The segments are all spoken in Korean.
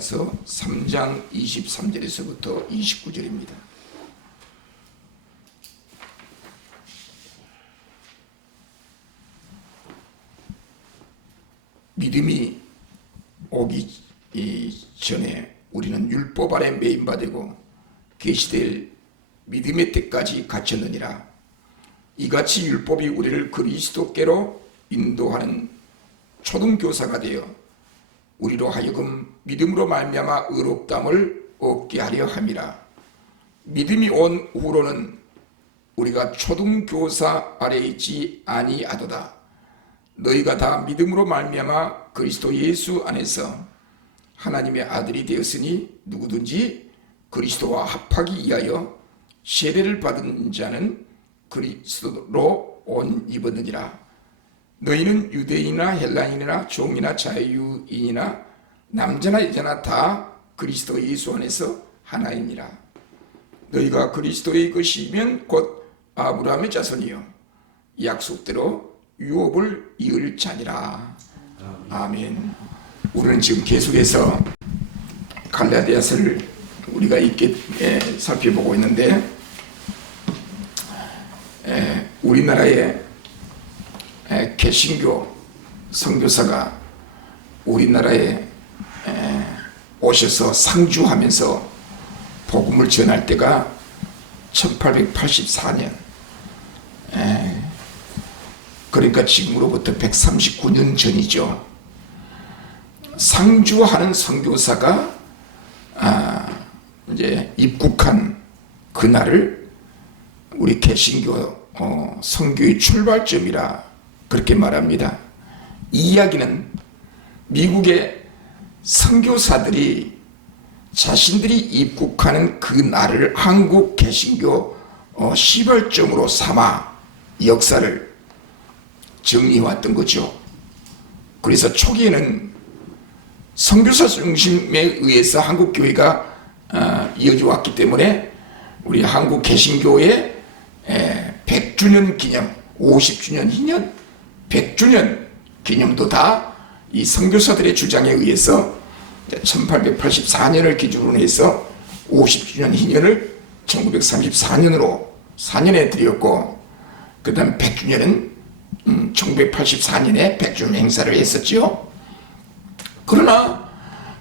갈라디아서 3장 23절에서부터 29절입니다. 믿음이 오기 전에 우리는 율법 아래 매인바되고 계시될 믿음의 때까지 갇혔느니라. 이같이 율법이 우리를 그리스도께로 인도하는 초등교사가 되어 우리로 하여금 믿음으로 말미암아 의롭다함을 얻게 하려 함이라. 믿음이 온 후로는 우리가 초등교사 아래 있지 아니하도다. 너희가 다 믿음으로 말미암아 그리스도 예수 안에서 하나님의 아들이 되었으니 누구든지 그리스도와 합하기 위하여 세례를 받은 자는 그리스도로 옷 입었느니라. 너희는 유대인이나 헬라인이나 종이나 자유인이나 남자나 여자나 다 그리스도 예수 안에서 하나이니라. 너희가 그리스도의 것이면 곧 아브라함의 자손이요 약속대로 유업을 이을 자니라. 아멘. 우리는 지금 계속해서 갈라디아서를 우리가 있게 살펴보고 있는데, 우리나라의 개신교 선교사가 우리나라에 오셔서 상주하면서 복음을 전할 때가 1884년, 그러니까 지금으로부터 139년 전이죠. 상주하는 선교사가 이제 입국한 그날을 우리 개신교 선교의 출발점이라 그렇게 말합니다. 이 이야기는 미국의 선교사들이 자신들이 입국하는 그 날을 한국 개신교 시발점으로 삼아 역사를 정리해왔던 거죠. 그래서 초기에는 선교사 중심에 의해서 한국 교회가 이어져 왔기 때문에 우리 한국 개신교의 100주년 기념, 50주년 기념, 100주년 기념도 다 이 선교사들의 주장에 의해서 1884년을 기준으로 해서 50주년 기념을 1934년으로 4년에 드렸고, 그 다음 100주년은 1984년에 100주년 행사를 했었죠. 그러나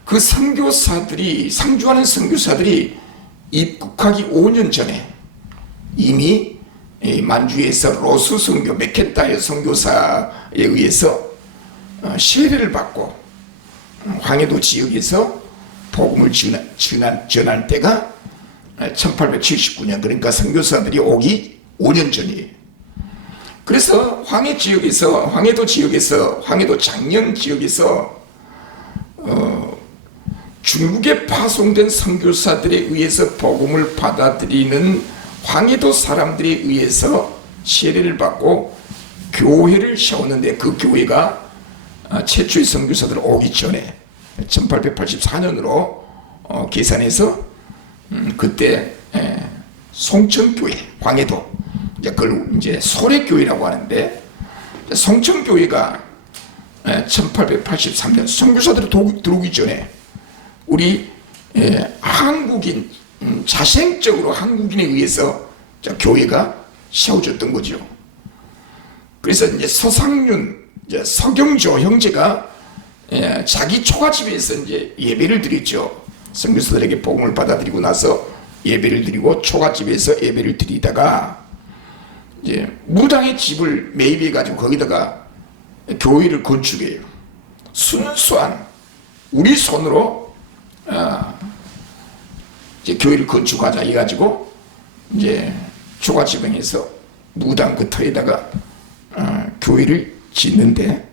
그 선교사들이, 상주하는 선교사들이 입국하기 5년 전에 이미 만주에서 로스 선교 맥켄타이어 선교사에 의해서 세례를 받고 황해도 지역에서 복음을 전할 때가 1879년, 그러니까 선교사들이 오기 5년 전이에요. 그래서 황해도 지역에서 황해도 장녕 지역에서 중국에 파송된 선교사들에 의해서 복음을 받아들이는 황해도 사람들에 의해서 세례를 받고 교회를 세웠는데, 그 교회가 최초의 선교사들 오기 전에 1884년으로 계산해서 그때 송천교회, 황해도, 그걸 이제 소래교회라고 하는데, 송천교회가 1883년 선교사들이 들어오기 전에 우리 한국인, 자생적으로 한국인에 의해서 교회가 세워졌던 거죠. 그래서 이제 서상윤, 서경조 형제가 자기 초가집에서 이제 예배를 드렸죠. 선교사들에게 복음을 받아들이고 나서 예배를 드리고 초가집에서 예배를 드리다가 이제 무당의 집을 매입해 가지고 거기다가 교회를 건축해요. 순수한 우리 손으로 이제 교회를 건축하자 해가지고 이제 초가집에서 무당 그 터에다가 교회를 짓는데,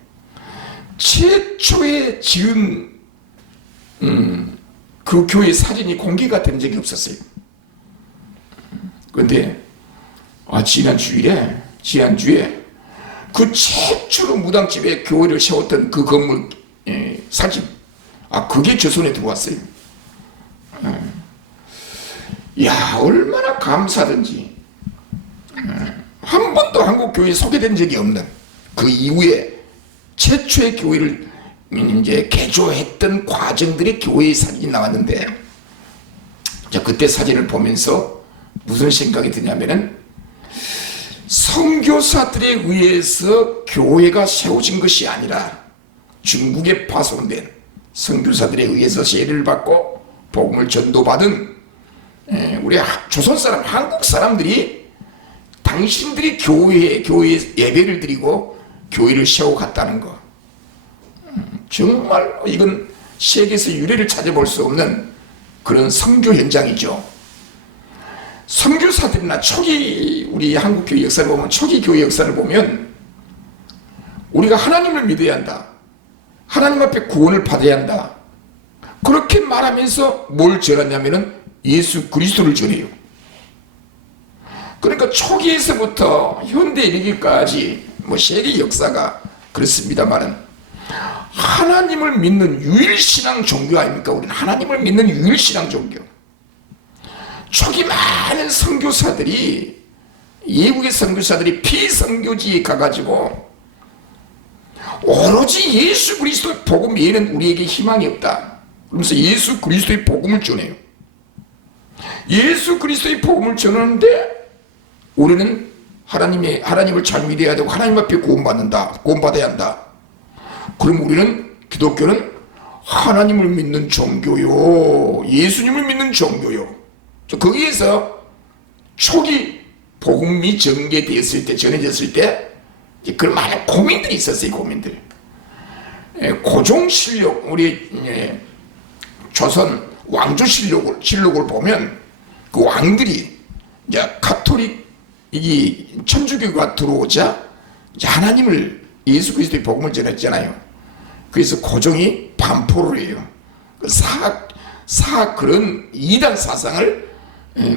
최초에 지은 그 교회 사진이 공개가 된 적이 없었어요. 그런데 지난주에 그 최초로 무당집에 교회를 세웠던 그 건물 사진, 그게 저 손에 들어왔어요. 야, 얼마나 감사든지. 한 번도 한국 교회에 소개된 적이 없는, 그 이후에 최초의 교회를 이제 개조했던 과정들의 교회의 사진이 나왔는데, 자, 그때 사진을 보면서 무슨 생각이 드냐면은, 선교사들에 의해서 교회가 세워진 것이 아니라 중국에 파송된 선교사들에 의해서 세례를 받고 복음을 전도받은 우리 조선 사람, 한국 사람들이 당신들이 교회에 예배를 드리고 교회를 세워갔다는 거. 정말 이건 세계에서 유례를 찾아볼 수 없는 그런 선교 현장이죠. 선교사들이나 초기 우리 한국교회 역사를 보면, 초기 교회 역사를 보면 우리가 하나님을 믿어야 한다, 하나님 앞에 구원을 받아야 한다, 그렇게 말하면서 뭘 전하냐면은 예수 그리스도를 전해요. 그러니까 초기에서부터 현대 이르기까지 뭐 세계 역사가 그렇습니다만은 하나님을 믿는 유일신앙 종교 아닙니까? 우리는 하나님을 믿는 유일신앙 종교. 초기 많은 선교사들이, 예국의 선교사들이 피선교지에 가가지고 오로지 예수 그리스도의 복음 외에는 우리에게 희망이 없다 그러면서 예수 그리스도의 복음을 전해요. 예수 그리스도의 복음을 전하는데 우리는 하나님을 잘 믿어야 되고 하나님 앞에 구원받아야 한다. 그럼 우리는, 기독교는 하나님을 믿는 종교요, 예수님을 믿는 종교요. 거기에서 초기 복음이 전개되었을 때, 전해졌을 때 그런 많은 고민들이 있었어요. 고민들. 고종실록, 우리 조선 왕조실록을 보면 그 왕들이 이제 가톨릭, 이 천주교가 들어오자 이제 하나님을, 예수 그리스도의 복음을 전했잖아요. 그래서 고종이 반포를 해요. 그 그런 이단 사상을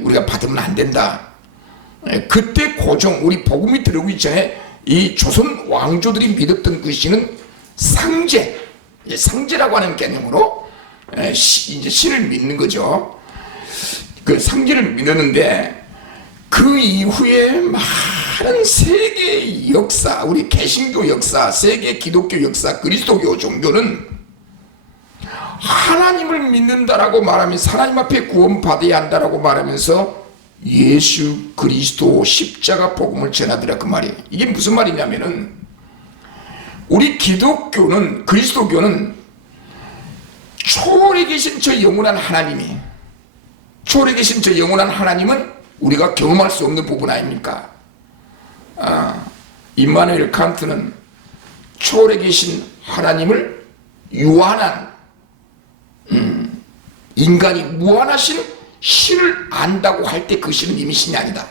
우리가 받으면 안 된다. 그때 고종, 우리 복음이 들어오기 전에 이 조선 왕조들이 믿었던 그 신은 상제라고 하는 개념으로 이제 신을 믿는 거죠. 그 상제를 믿었는데 그 이후에 많은 세계 역사, 우리 개신교 역사, 세계 기독교 역사, 그리스도교 종교는 하나님을 믿는다라고 말하면서, 하나님 앞에 구원받아야 한다라고 말하면서 예수 그리스도 십자가 복음을 전하더라, 그 말이에요. 이게 무슨 말이냐면은, 우리 기독교는, 그리스도교는 초월에 계신 저 영원한 하나님이, 초월에 계신 저 영원한 하나님은 우리가 경험할 수 없는 부분 아닙니까? 임마누엘 칸트는 초월에 계신 하나님을 유한한, 인간이 무한하신 신을 안다고 할 때 그 신은 이미 신이 아니다.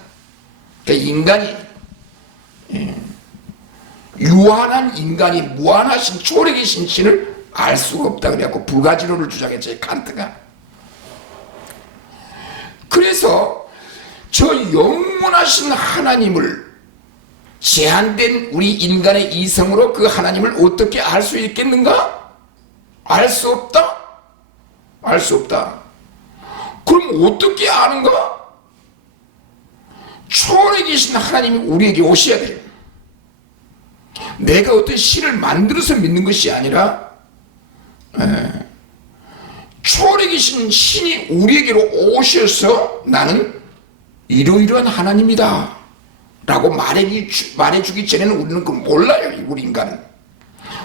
그러니까 인간이, 유한한 인간이 무한하신 초월에 계신 신을 알 수가 없다 그래갖고 불가지론을 주장했죠, 칸트가. 그래서 저 영원하신 하나님을 제한된 우리 인간의 이성으로 그 하나님을 어떻게 알 수 있겠는가? 알 수 없다? 알 수 없다. 그럼 어떻게 아는가? 초월에 계신 하나님이 우리에게 오셔야 돼요. 내가 어떤 신을 만들어서 믿는 것이 아니라 초월에 계신 신이 우리에게로 오셔서 나는 이러이러한 하나님이다 라고 말해주기 전에는 우리는 그걸 몰라요. 우리 인간은.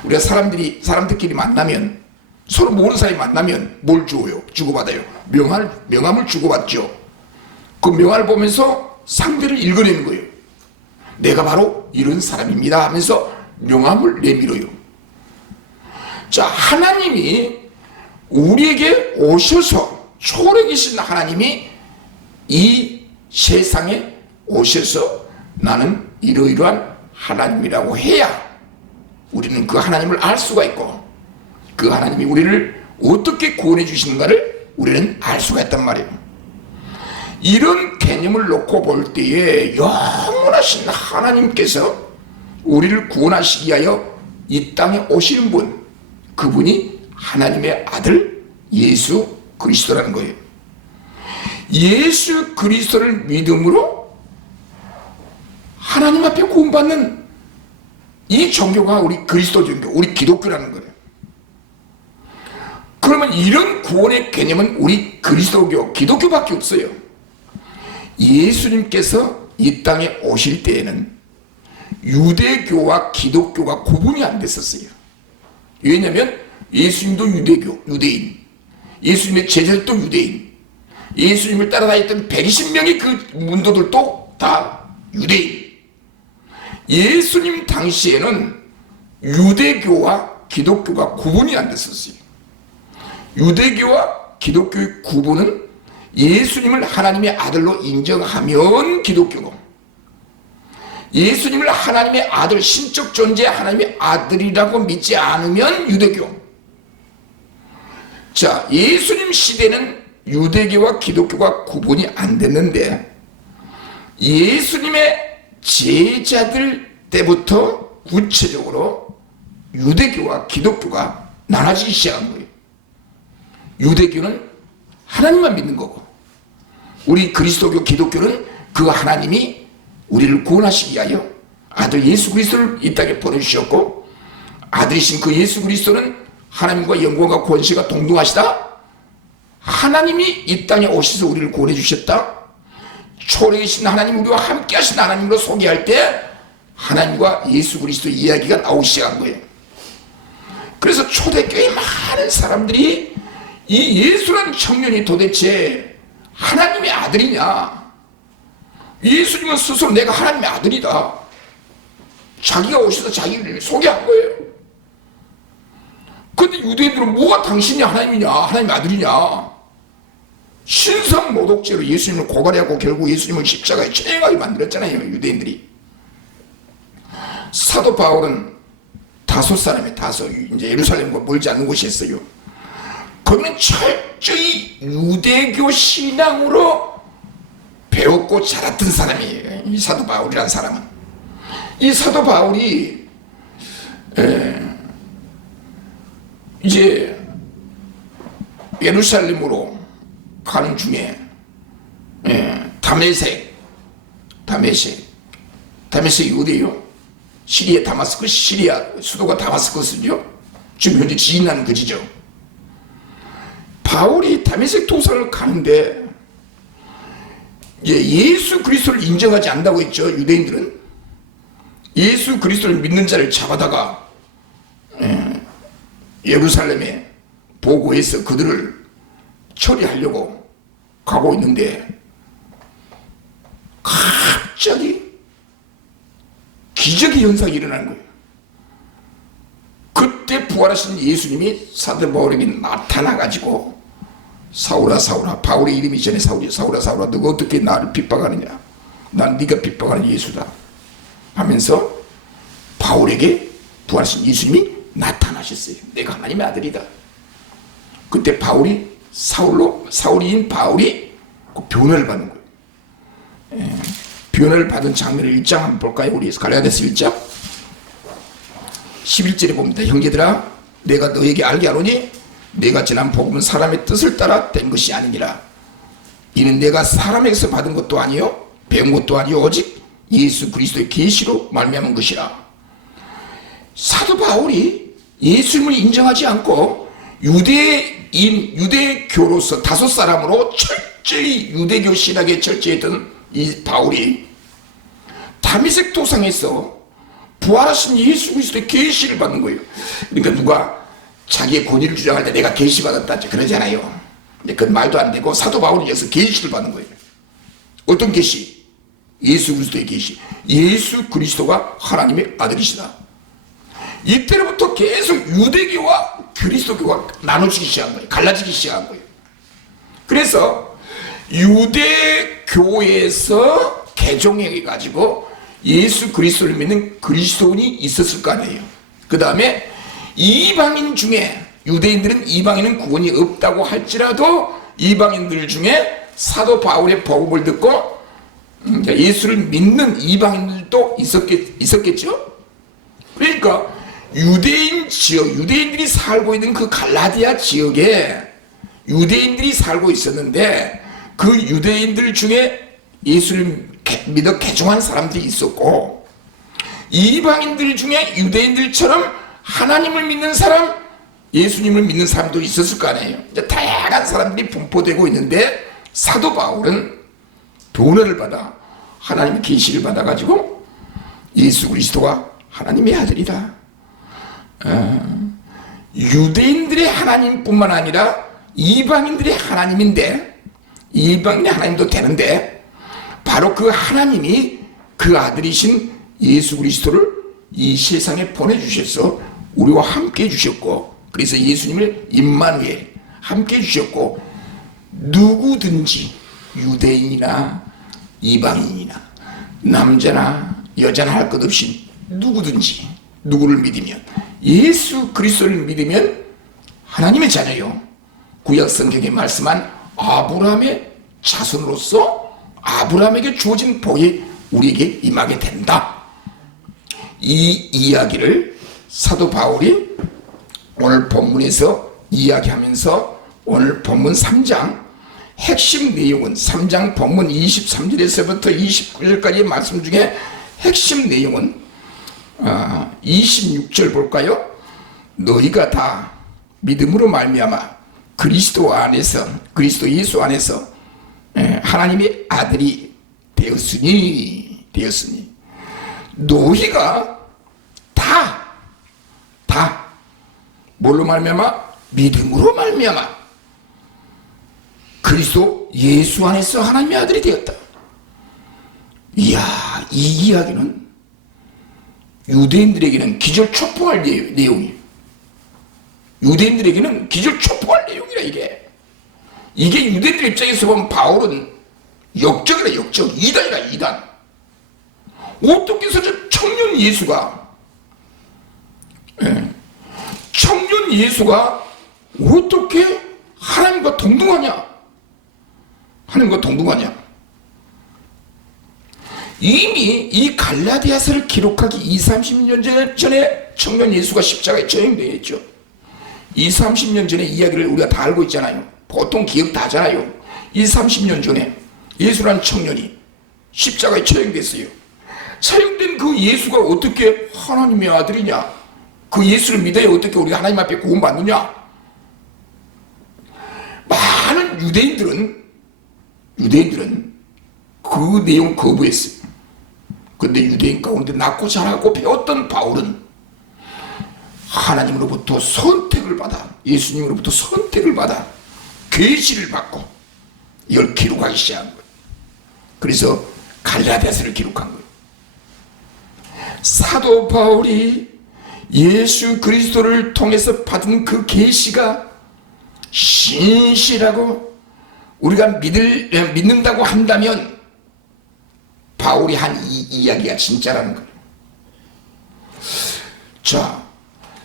우리가 사람들끼리 만나면, 서로 모르는 사람이 만나면 뭘 주고받아요? 명함을 주고받죠. 그 명함을 보면서 상대를 읽어내는 거예요. 내가 바로 이런 사람입니다 하면서 명함을 내밀어요. 자, 하나님이 우리에게 오셔서, 초월에 계신 하나님이 이 세상에 오셔서 나는 이러이러한 하나님이라고 해야 우리는 그 하나님을 알 수가 있고, 그 하나님이 우리를 어떻게 구원해 주시는가를 우리는 알 수가 있단 말이에요. 이런 개념을 놓고 볼 때에 영원하신 하나님께서 우리를 구원하시기 위하여 이 땅에 오시는 분, 그분이 하나님의 아들 예수 그리스도라는 거예요. 예수 그리스도를 믿음으로 하나님 앞에 구원받는 이 종교가 우리 그리스도 종교, 우리 기독교라는 거예요. 그러면 이런 구원의 개념은 우리 그리스도교, 기독교밖에 없어요. 예수님께서 이 땅에 오실 때에는 유대교와 기독교가 구분이 안 됐었어요. 왜냐하면 예수님도 유대인, 예수님의 제자들도 유대인, 예수님을 따라다녔던 120명의 그 문도들도 다 유대인. 예수님 당시에는 유대교와 기독교가 구분이 안 됐었어요. 유대교와 기독교의 구분은 예수님을 하나님의 아들로 인정하면 기독교고, 예수님을 하나님의 아들, 신적 존재 하나님의 아들이라고 믿지 않으면 유대교. 자, 예수님 시대는 유대교와 기독교가 구분이 안 됐는데 예수님의 제자들 때부터 구체적으로 유대교와 기독교가 나눠지기 시작한 거예요. 유대교는 하나님만 믿는 거고, 우리 그리스도교, 기독교는 그 하나님이 우리를 구원하시기 위하여 아들 예수 그리스도를 이 땅에 보내주셨고, 아들이신 그 예수 그리스도는 하나님과 영광과 권세가 동등하시다. 하나님이 이 땅에 오셔서 우리를 구원해 주셨다. 초래이신 하나님, 우리와 함께 하신 하나님으로 소개할 때 하나님과 예수 그리스도 이야기가 나오기 시작한 거예요. 그래서 초대교회 많은 사람들이 이 예수라는 청년이 도대체 하나님의 아들이냐, 예수님은 스스로 내가 하나님의 아들이다, 자기가 오셔서 자기를 소개한 거예요. 근데 유대인들은 뭐가 당신이 하나님이냐, 하나님의 아들이냐, 신성모독죄로 예수님을 고발하고 결국 예수님을 십자가에 처형하게 만들었잖아요, 유대인들이. 사도 바울은 다소 사람이, 다소 이제 예루살렘과 멀지 않는 곳이 있어요. 거기는 철저히 유대교 신앙으로 배웠고 자랐던 사람이에요, 이 사도 바울이라는 사람은. 이 사도 바울이 이제 예루살렘으로 가는 중에 다메섹이 어디예요? 시리아 다마스커스, 시리아 수도가 다마스커스죠. 지금 현재 지진나는 거지죠. 바울이 다메섹 도상을 가는데 이제 예수 그리스도를 인정하지 않는다고 했죠. 유대인들은 예수 그리스도를 믿는 자를 잡아다가 예루살렘에 보고해서 그들을 처리하려고 가고 있는데 갑자기 기적의 현상이 일어나는 거예요. 그때 부활하신 예수님이 사도 바울에게 나타나가지고 사울아 사울아, 바울의 이름이 전에 사울이야, 사울아 사울아, 너가 어떻게 나를 핍박하느냐, 난 네가 핍박하는 예수다 하면서 바울에게 부활하신 예수님이 나타나셨어요. 내가 하나님의 아들이다. 그때 바울이 사울인 바울이 그 변화를 받는 거예요. 변화를 받은 장면을 1장 한번 볼까요? 우리 갈라디아서 1장 11절에 봅니다. 형제들아, 내가 너에게 알게 하노니 내가 전한 복음은 사람의 뜻을 따라 된 것이 아니니라. 이는 내가 사람에게서 받은 것도 아니요 배운 것도 아니요 오직 예수 그리스도의 계시로 말미암은 것이라. 사도 바울이 예수님을 인정하지 않고 유대교로서 다섯 사람으로 철저히 유대교 신학에 철저했던 이 바울이 다메섹 도상에서 부활하신 예수 그리스도의 계시를 받는 거예요. 그러니까 누가 자기의 권위를 주장할 때 내가 계시 받았다 그러잖아요. 근데 그 말도 안 되고 사도 바울이 여기서 계시를 받는 거예요. 어떤 계시? 예수 그리스도의 계시. 예수 그리스도가 하나님의 아들이시다. 이때로부터 계속 유대교와 그리스도교가 나눠지기 시작한 거예요. 갈라지기 시작한 거예요. 그래서 유대교에서 개종해가지고 예수 그리스도를 믿는 그리스도인이 있었을 거 아니에요. 그 다음에 이방인 중에, 유대인들은 이방인은 구원이 없다고 할지라도 이방인들 중에 사도 바울의 복음을 듣고 예수를 믿는 이방인들도 있었겠죠. 그러니까 유대인 지역, 유대인들이 살고 있는 그 갈라디아 지역에 유대인들이 살고 있었는데 그 유대인들 중에 예수를 믿어 개종한 사람들이 있었고, 이방인들 중에 유대인들처럼 하나님을 믿는 사람, 예수님을 믿는 사람도 있었을 거 아니에요. 이제 다양한 사람들이 분포되고 있는데 사도 바울은 도너를 받아 하나님의 계시를 받아가지고 예수 그리스도가 하나님의 아들이다. 유대인들의 하나님뿐만 아니라 이방인들의 하나님인데, 이방인의 하나님도 되는데 바로 그 하나님이 그 아들이신 예수 그리스도를 이 세상에 보내주셔서 우리와 함께 해주셨고, 그래서 예수님을 임마누엘 함께 해주셨고, 누구든지 유대인이나 이방인이나 남자나 여자나 할 것 없이 누구든지 누구를 믿으면, 예수 그리스도를 믿으면 하나님의 자녀요. 구약 성경에 말씀한 아브라함의 자손으로서 아브라함에게 주어진 복이 우리에게 임하게 된다. 이 이야기를 사도 바울이 오늘 본문에서 이야기하면서 오늘 본문 3장 핵심 내용은 3장 본문 23절에서부터 29절까지의 말씀 중에 핵심 내용은 26절 볼까요? 너희가 다 믿음으로 말미암아 그리스도 안에서, 그리스도 예수 안에서 하나님의 아들이 되었으니 너희가 다 뭘로 말미암아? 믿음으로 말미암아 그리스도 예수 안에서 하나님의 아들이 되었다. 이야, 이 이야기는 유대인들에게는 기절초풍할 내용이에요. 유대인들에게는 기절초풍할 내용이라. 이게 유대인들 입장에서 보면 바울은 역적이라, 역적, 이단이라, 이단. 어떻게 해서 저 청년 예수가 어떻게 하나님과 동등하냐? 이미 이 갈라디아서를 기록하기 20-30년 전에 청년 예수가 십자가에 처형되어 있죠. 20-30년 전에 이야기를 우리가 다 알고 있잖아요. 보통 기억 다 하잖아요. 20-30년 전에 예수라는 청년이 십자가에 처형됐어요. 처형된 그 예수가 어떻게 하나님의 아들이냐? 그 예수를 믿어야 어떻게 우리가 하나님 앞에 구원받느냐? 많은 유대인들은 그 내용 거부했어요. 근데 유대인 가운데 낳고 자라고 배웠던 바울은 하나님으로부터 선택을 받아, 예수님으로부터 선택을 받아 계시를 받고 이걸 기록하기 시작한 거예요. 그래서 갈라디아서를 기록한 거예요. 사도 바울이 예수 그리스도를 통해서 받은 그 계시가 신실하고 우리가 믿는다고 한다면 바울이 한 이 이야기가 진짜라는 거예요. 자,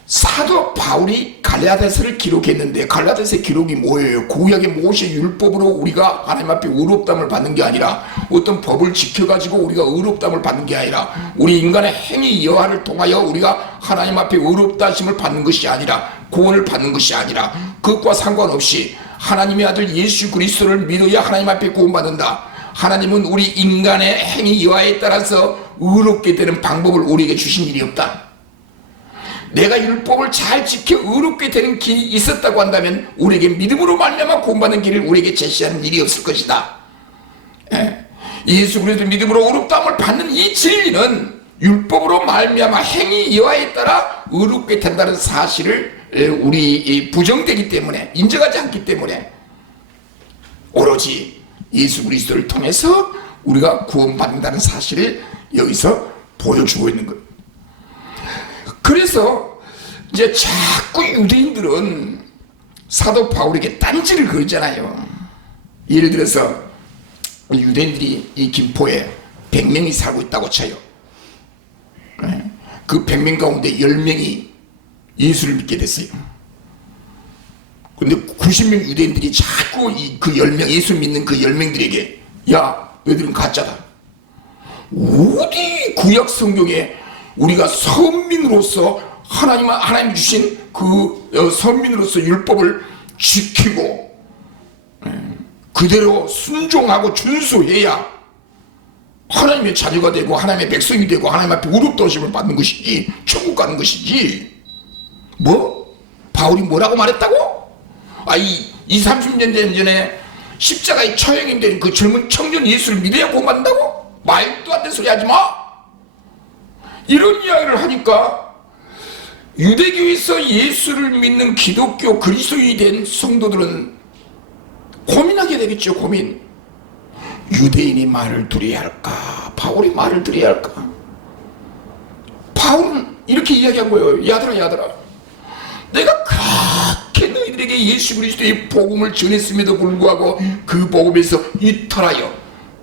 사도 바울이 갈라디아서를 기록했는데 갈라디아서의 기록이 뭐예요? 구약의 모세 율법으로 우리가 하나님 앞에 의롭다함을 받는 게 아니라, 어떤 법을 지켜가지고 우리가 의롭다함을 받는 게 아니라, 우리 인간의 행위 여하를 통하여 우리가 하나님 앞에 의롭다 하심을 받는 것이 아니라, 구원을 받는 것이 아니라, 그것과 상관없이 하나님의 아들 예수 그리스도를 믿어야 하나님 앞에 구원받는다. 하나님은 우리 인간의 행위 여하에 따라서 의롭게 되는 방법을 우리에게 주신 일이 없다. 내가 율법을 잘 지켜 의롭게 되는 길이 있었다고 한다면 우리에게 믿음으로 말미암아 구원받는 길을 우리에게 제시하는 일이 없을 것이다. 예수 그리스도 믿음으로 의롭다함을 받는 이 진리는 율법으로 말미암아 행위 여하에 따라 의롭게 된다는 사실을 우리 부정되기 때문에, 인정하지 않기 때문에 오로지 예수 그리스도를 통해서 우리가 구원받는다는 사실을 여기서 보여주고 있는 거예요. 그래서 이제 자꾸 유대인들은 사도 바울에게 딴지를 걸잖아요. 예를 들어서 유대인들이 이 김포에 100명이 살고 있다고 쳐요. 그 100명 가운데 10명이 예수를 믿게 됐어요. 근데 90명 유대인들이 자꾸 그 10명, 예수 믿는 그 10명들에게 야, 너희들은 가짜다. 어디 구약 성경에 우리가 선민으로서 하나님 주신 그 선민으로서 율법을 지키고 그대로 순종하고 준수해야 하나님의 자녀가 되고 하나님의 백성이 되고 하나님 앞에 의롭다 하심을 받는 것이지, 천국 가는 것이지. 뭐? 바울이 뭐라고 말했다고? 30년 전에 십자가의 처형이 된 그 젊은 청년 예수를 믿어야 구원받는다고? 말도 안 되는 소리 하지 마. 이런 이야기를 하니까 유대교에서 예수를 믿는 기독교 그리스도인이 된 성도들은 고민하게 되겠죠. 고민. 유대인이 말을 들어야 할까? 바울이 말을 들어야 할까? 바울은 이렇게 이야기한 거예요. 야들아 내가 그렇게 너희들에게 예수 그리스도의 복음을 전했음에도 불구하고 그 복음에서 이탈하여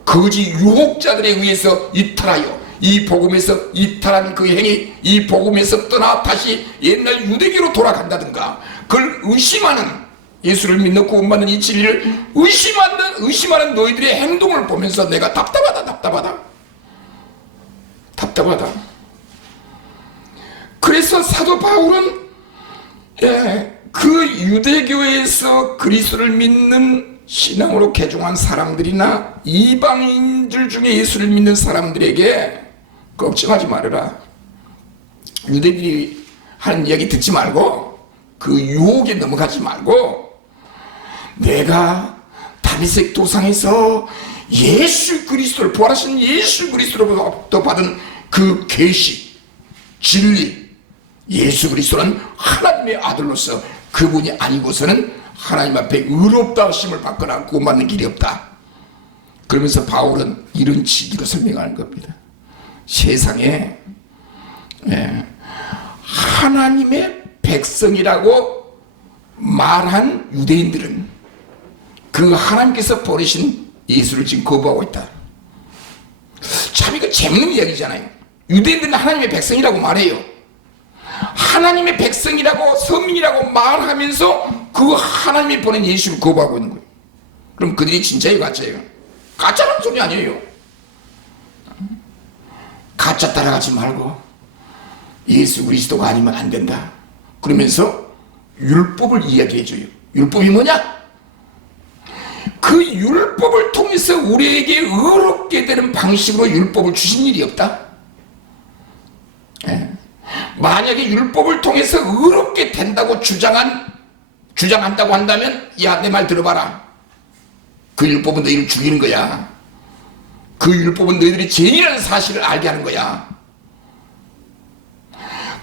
거짓 유혹자들에 의해서 이탈하여 이 복음에서 이탈한 그 행위, 이 복음에서 떠나 다시 옛날 유대교로 돌아간다든가 그걸 의심하는, 예수를 믿는 구원받는 이 진리를 의심하는 너희들의 행동을 보면서 내가 답답하다. 그래서 사도 바울은 그 유대교에서 그리스도를 믿는 신앙으로 개종한 사람들이나 이방인들 중에 예수를 믿는 사람들에게 걱정하지 말아라. 유대인들이 하는 이야기 듣지 말고 그 유혹에 넘어가지 말고 내가 다메섹 도상에서 예수 그리스도를, 부활하신 예수 그리스도로부터 받은 그 계시, 진리, 예수 그리스도는 하나님의 아들로서 그분이 아니고서는 하나님 앞에 의롭다 하심을 받거나 구원받는 길이 없다. 그러면서 바울은 이런 취지로 설명하는 겁니다. 세상에 하나님의 백성이라고 말한 유대인들은 그 하나님께서 버리신 예수를 지금 거부하고 있다. 참 이거 재밌는 이야기잖아요. 유대인들은 하나님의 백성이라고 말해요. 하나님의 백성이라고 서민이라고 말하면서 그 하나님이 보낸 예수를 거부하고 있는 거예요. 그럼 그들이 진짜예요, 가짜예요? 가짜라는 소리 아니에요. 가짜 따라가지 말고 예수 그리스도가 아니면 안 된다. 그러면서 율법을 이야기해줘요. 율법이 뭐냐? 그 율법을 통해서 우리에게 의롭게 되는 방식으로 율법을 주신 일이 없다. 만약에 율법을 통해서 의롭게 된다고 주장한다고 한다면, 야, 내 말 들어봐라. 그 율법은 너희를 죽이는 거야. 그 율법은 너희들이 죄인이라는 사실을 알게 하는 거야.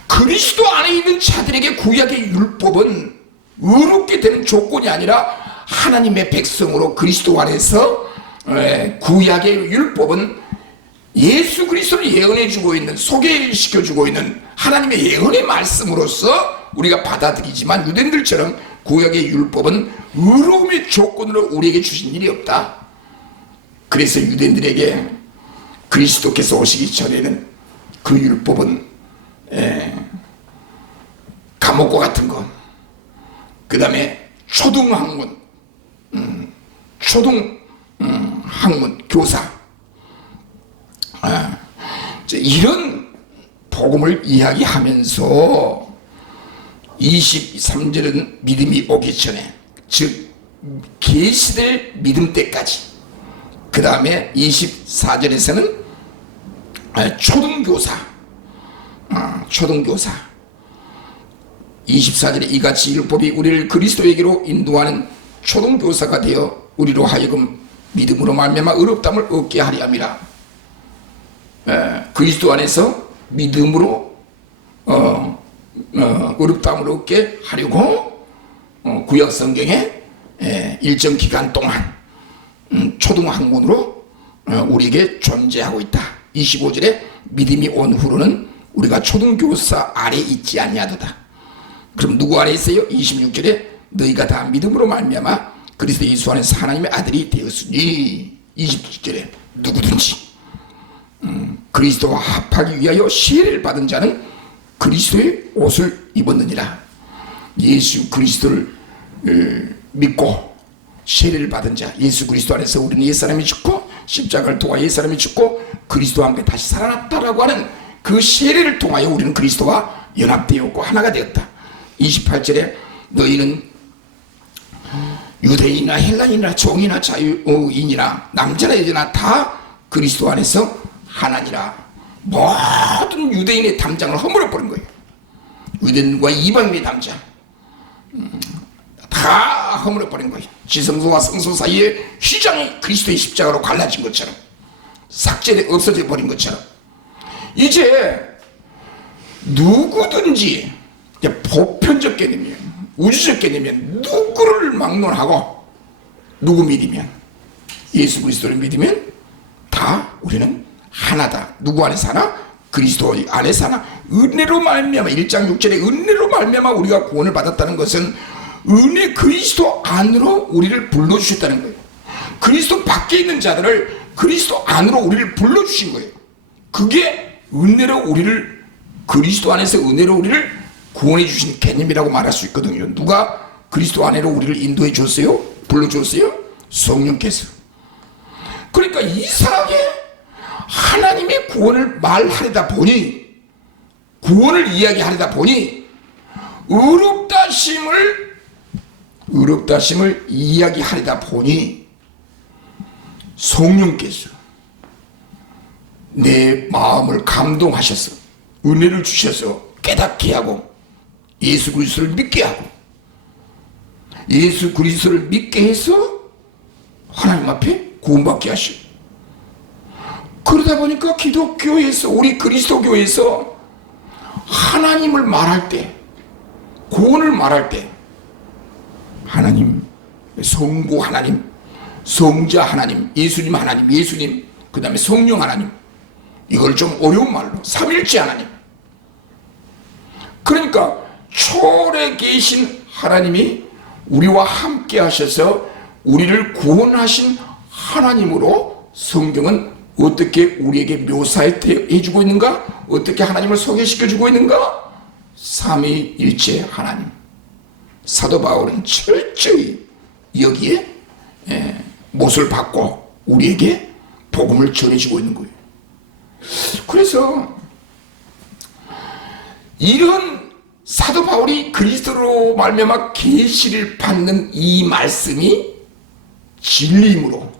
그리스도 안에 있는 자들에게 구약의 율법은 의롭게 되는 조건이 아니라 하나님의 백성으로 그리스도 안에서 구약의 율법은 예수 그리스도를 예언해주고 있는, 소개시켜주고 있는 하나님의 예언의 말씀으로서 우리가 받아들이지만 유대인들처럼 구약의 율법은 의로움의 조건으로 우리에게 주신 일이 없다. 그래서 유대인들에게 그리스도께서 오시기 전에는 그 율법은 감옥과 같은 것, 그 다음에 초등학문, 학문, 교사, 이런 복음을 이야기하면서 23절은 믿음이 오기 전에, 즉 계시될 믿음 때까지, 그 다음에 24절에서는 초등교사, 24절에 이같이 율법이 우리를 그리스도에게로 인도하는 초등교사가 되어 우리로 하여금 믿음으로 말미암아 의롭다함을 얻게 하리 함이라. 그리스도 안에서 믿음으로 의롭다함을 얻게 하려고 구약 성경에 일정 기간 동안 초등학문으로 우리에게 존재하고 있다. 25절에 믿음이 온 후로는 우리가 초등교사 아래 있지 아니하도다. 그럼 누구 아래 있어요? 26절에 너희가 다 믿음으로 말미암아 그리스도 예수 안에서 하나님의 아들이 되었으니. 27절에 누구든지 그리스도와 합하기 위하여 세례를 받은 자는 그리스도의 옷을 입었느니라. 예수 그리스도를 믿고 세례를 받은 자, 예수 그리스도 안에서 우리는 옛사람이 죽고 십자가를 통하여 옛사람이 죽고 그리스도와 함께 다시 살아났다라고 하는 그 세례를 통하여 우리는 그리스도와 연합되었고 하나가 되었다. 28절에 너희는 유대인이나 헬라인이나 종이나 자유인이나 남자나 여자나 다 그리스도 안에서 하나니라. 모든 유대인의 담장을 허물어 버린 거예요. 유대인과 이방인의 담장. 다 허물어버린 거예요. 지성소와 성소 사이에 휘장이 그리스도의 십자가로 갈라진 것처럼, 삭제돼 없어져 버린 것처럼, 이제 누구든지 보편적 개념이에요. 우주적 개념이면 누구를 막론하고 누구 믿으면, 예수 그리스도를 믿으면 다 우리는 하나다. 누구 안에 사나? 그리스도 안에 사나? 은혜로 말미암아, 1장 6절에 은혜로 말미암아 우리가 구원을 받았다는 것은 은혜, 그리스도 안으로 우리를 불러주셨다는 거예요. 그리스도 밖에 있는 자들을 그리스도 안으로 우리를 불러주신 거예요. 그게 은혜로 우리를, 그리스도 안에서 은혜로 우리를 구원해 주신 개념이라고 말할 수 있거든요. 누가 그리스도 안으로 우리를 인도해 줬어요? 불러줬어요? 성령께서. 그러니까 이상하게 하나님의 구원을 말하려다 보니, 구원을 이야기하려다 보니 의롭다심을 이야기하려다 보니 성령께서 내 마음을 감동하셔서 은혜를 주셔서 깨닫게 하고 예수 그리스도를 믿게 하고, 예수 그리스도를 믿게 해서 하나님 앞에 구원받게 하시고, 그러다 보니까 기독교에서, 우리 그리스도교에서 하나님을 말할 때, 구원을 말할 때 하나님, 성부 하나님, 성자 하나님, 예수님 하나님, 예수님, 그 다음에 성령 하나님, 이걸 좀 어려운 말로 삼일째 하나님, 그러니까 초월에 계신 하나님이 우리와 함께 하셔서 우리를 구원하신 하나님으로 성경은 어떻게 우리에게 묘사해주고 있는가? 어떻게 하나님을 소개시켜주고 있는가? 삼위일체 하나님. 사도 바울은 철저히 여기에 못을 박고 우리에게 복음을 전해주고 있는 거예요. 그래서 이런 사도 바울이 그리스도로 말미암아 계시를 받는 이 말씀이 진리이므로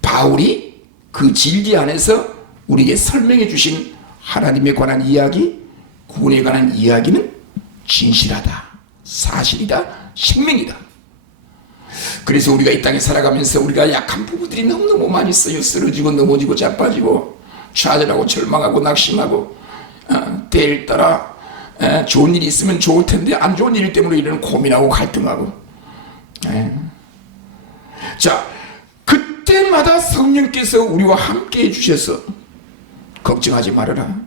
바울이 그 진리 안에서 우리에게 설명해 주신 하나님에 관한 이야기, 구원에 관한 이야기는 진실하다, 사실이다, 생명이다. 그래서 우리가 이 땅에 살아가면서 우리가 약한 부부들이 너무너무 많이 있어요. 쓰러지고 넘어지고 자빠지고 좌절하고 절망하고 낙심하고, 때를 따라 좋은 일이 있으면 좋을 텐데 안 좋은 일 때문에 이런 고민하고 갈등하고. 자, 그때마다 성령께서 우리와 함께 해주셔서 걱정하지 말아라.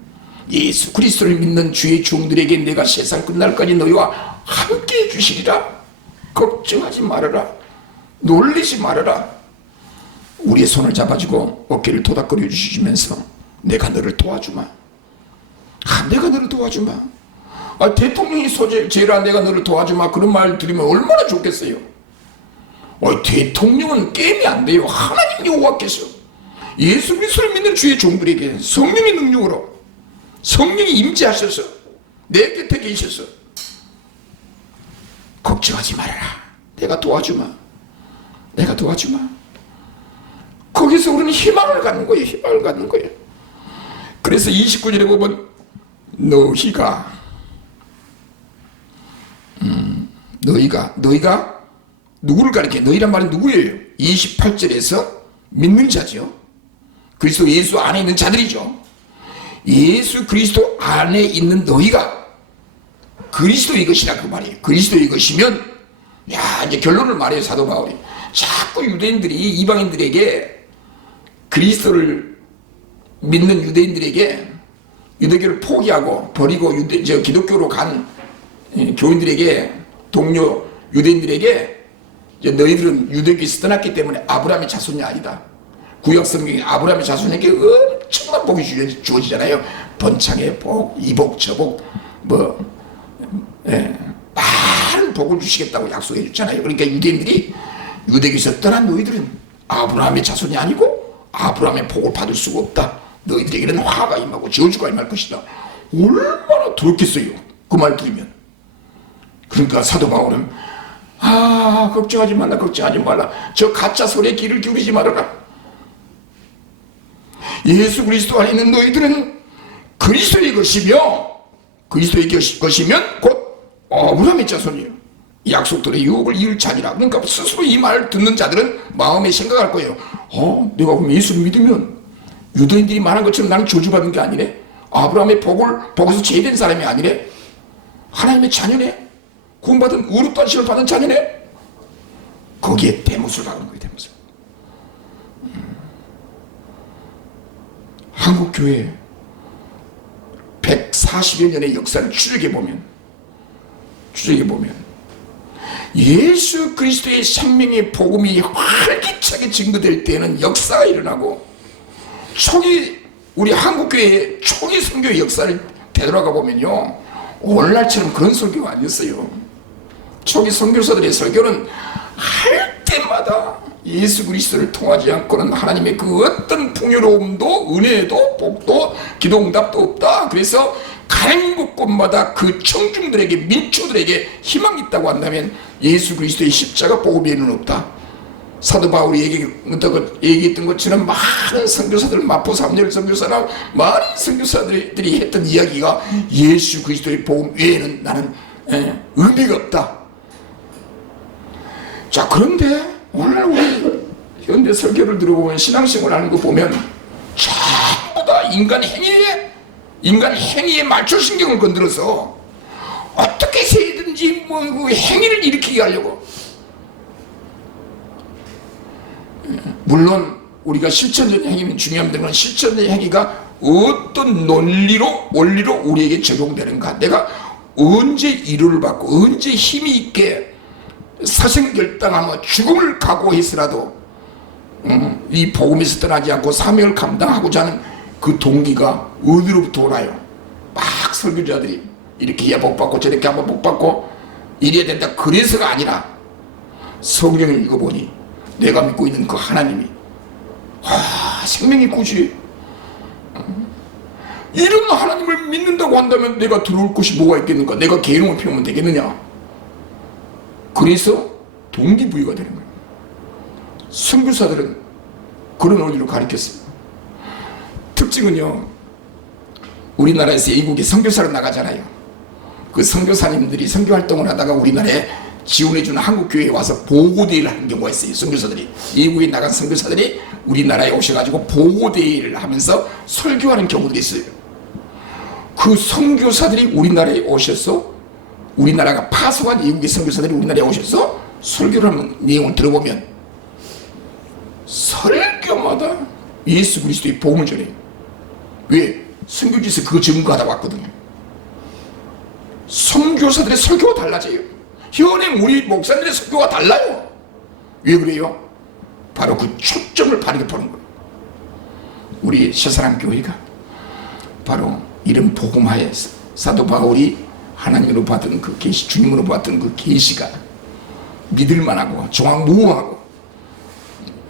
예수 그리스도를 믿는 주의 종들에게 내가 세상 끝날까지 너희와 함께 해주시리라. 걱정하지 말아라. 놀리지 말아라. 우리의 손을 잡아주고 어깨를 토닥거려 주시면서 내가 너를 도와주마. 내가 너를 도와주마. 대통령이 소재라 내가 너를 도와주마. 그런 말 들으면 얼마나 좋겠어요. 대통령은 게임이 안 돼요. 하나님 여호와께서 예수 그리스도를 믿는 주의 종들에게 성령의 능력으로 성령이 임재하셔서 내 곁에 계셔서 걱정하지 말아라. 내가 도와주마. 내가 도와주마. 거기서 우리는 희망을 갖는 거예요. 희망을 갖는 거예요. 그래서 29절에 보면 너희가 누구를 가리켜? 너희란 말은 누구예요? 28절에서 믿는 자죠. 그리스도 예수 안에 있는 자들이죠. 예수 그리스도 안에 있는 너희가 그리스도의 것이라 그 말이에요. 그리스도의 것이면, 이제 결론을 말해요. 사도 바울이 자꾸 유대인들이 이방인들에게, 그리스도를 믿는 유대인들에게, 유대교를 포기하고 버리고 기독교로 간 교인들에게, 동료 유대인들에게, 너희들은 유대교에서 떠났기 때문에 아브라함의 자손이 아니다. 구약 성경에 아브라함의 자손에게 엄청난 복이 주어지잖아요. 번창의 복, 이복, 저복, 많은 복을 주시겠다고 약속해 줬잖아요. 그러니까 유대인들이 유대교에서 떠난 너희들은 아브라함의 자손이 아니고 아브라함의 복을 받을 수가 없다. 너희들에게는 화가 임하고 저주가 임할 것이다. 얼마나 더럽겠어요. 그 말 들으면. 그러니까 사도 바울은 걱정하지 말라, 걱정하지 말라. 저 가짜 소리에 귀를 기울이지 말아라. 예수 그리스도 안에 있는 너희들은 그리스도의 것이며, 그리스도의 것이면 곧 아브라함의 자손이에요. 약속들의 유업을 이을 자니라. 그러니까 스스로 이 말을 듣는 자들은 마음에 생각할 거예요. 내가 그럼 예수를 믿으면 유대인들이 말한 것처럼 나는 저주받은 게 아니네. 아브라함의 복에서 제외된 사람이 아니네. 하나님의 자녀네. 구원받은 의롭다는 받은 자녀네. 거기에 대못을 박은 거예요. 대못을. 한국교회 140여 년의 역사를 추적해보면 예수 그리스도의 생명의 복음이 활기차게 증거될 때는 역사가 일어나고, 우리 한국교회의 초기 선교의 역사를 되돌아가 보면요, 오늘날처럼 그런 설교가 아니었어요. 초기 선교사들의 설교는 할 때마다 예수 그리스도를 통하지 않고는 하나님의 그 어떤 풍요로움도 은혜도 복도 기도응답도 없다. 그래서 가는 곳곳마다 그 청중들에게, 민초들에게 희망이 있다고 한다면 예수 그리스도의 십자가 복음에는 없다. 사도 바울이 얘기했던 것처럼 많은 선교사들, 마포 3열 선교사나 많은 선교사들이 했던 이야기가 예수 그리스도의 복음 외에는 나는 의미가 없다. 자, 그런데 오늘 우리 현대 설교를 들어보면, 신앙생활 하는 거 보면 전부 다 인간 행위에 말초신경을 건드려서 어떻게 해서든지 그 행위를 일으키게 하려고. 물론 우리가 실천적인 행위는 중요합니다. 그건 실천적인 행위가 어떤 원리로 우리에게 적용되는가, 내가 언제 위로를 받고 언제 힘이 있게 사생결단하며 죽음을 각오해서라도 이 복음에서 떠나지 않고 사명을 감당하고자 하는 그 동기가 어디로부터 오나요? 막 설교자들이 이렇게 해야 복받고 저렇게 하면 복받고 이래야 된다, 그래서가 아니라 성경을 읽어보니 내가 믿고 있는 그 하나님이 생명의 구주예요. 이런 하나님을 믿는다고 한다면 내가 들어올 것이 뭐가 있겠는가? 내가 계룡을 피우면 되겠느냐? 그래서 동기부여가 되는 거예요. 선교사들은 그런 원리로 가르쳤어요. 특징은요, 우리나라에서 외국에 선교사로 나가잖아요. 그 선교사님들이 선교활동을 하다가 우리나라에 지원해주는 한국교회에 와서 보고대회를 하는 경우가 있어요. 선교사들이, 외국에 나간 선교사들이 우리나라에 오셔가지고 보고대회를 하면서 설교하는 경우들이 있어요. 그 선교사들이 우리나라에 오셔서, 우리나라가 파송한 외국의 선교사들이 우리나라에 오셔서 설교를 하는 내용을 들어보면 설교마다 예수 그리스도의 복음을 전해요. 왜? 선교지에서 그거 증거하다 왔거든요. 선교사들의 설교가 달라져요. 현행 우리 목사님들의 설교가 달라요. 왜 그래요? 바로 그 초점을 바르게 보는 거예요. 우리 새사랑 교회가 바로 이런 복음하에 사도 바울이 하나님으로 받은 그 계시, 주님으로 받은 그 계시가 믿을만하고 정확무궁하고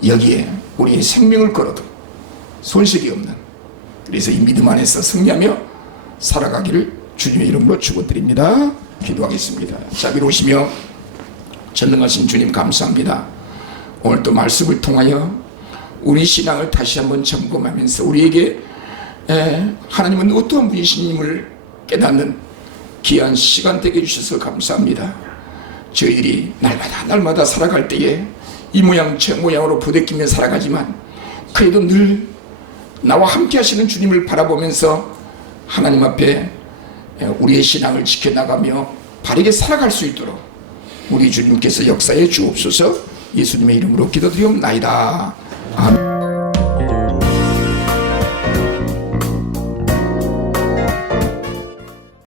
여기에 우리의 생명을 걸어도 손실이 없는, 그래서 이 믿음 안에서 승리하며 살아가기를 주님의 이름으로 축원드립니다. 기도하겠습니다. 자비로우시며 전능하신 주님, 감사합니다. 오늘 또 말씀을 통하여 우리 신앙을 다시 한번 점검하면서 우리에게 하나님은 어떠한 분이신임을 깨닫는 귀한 시간 되게 해주셔서 감사합니다. 저희들이 날마다 살아갈 때에 이 모양 저 모양으로 부대끼며 살아가지만 그래도 늘 나와 함께 하시는 주님을 바라보면서 하나님 앞에 우리의 신앙을 지켜나가며 바르게 살아갈 수 있도록 우리 주님께서 역사해 주옵소서. 예수님의 이름으로 기도드리옵나이다. 아멘.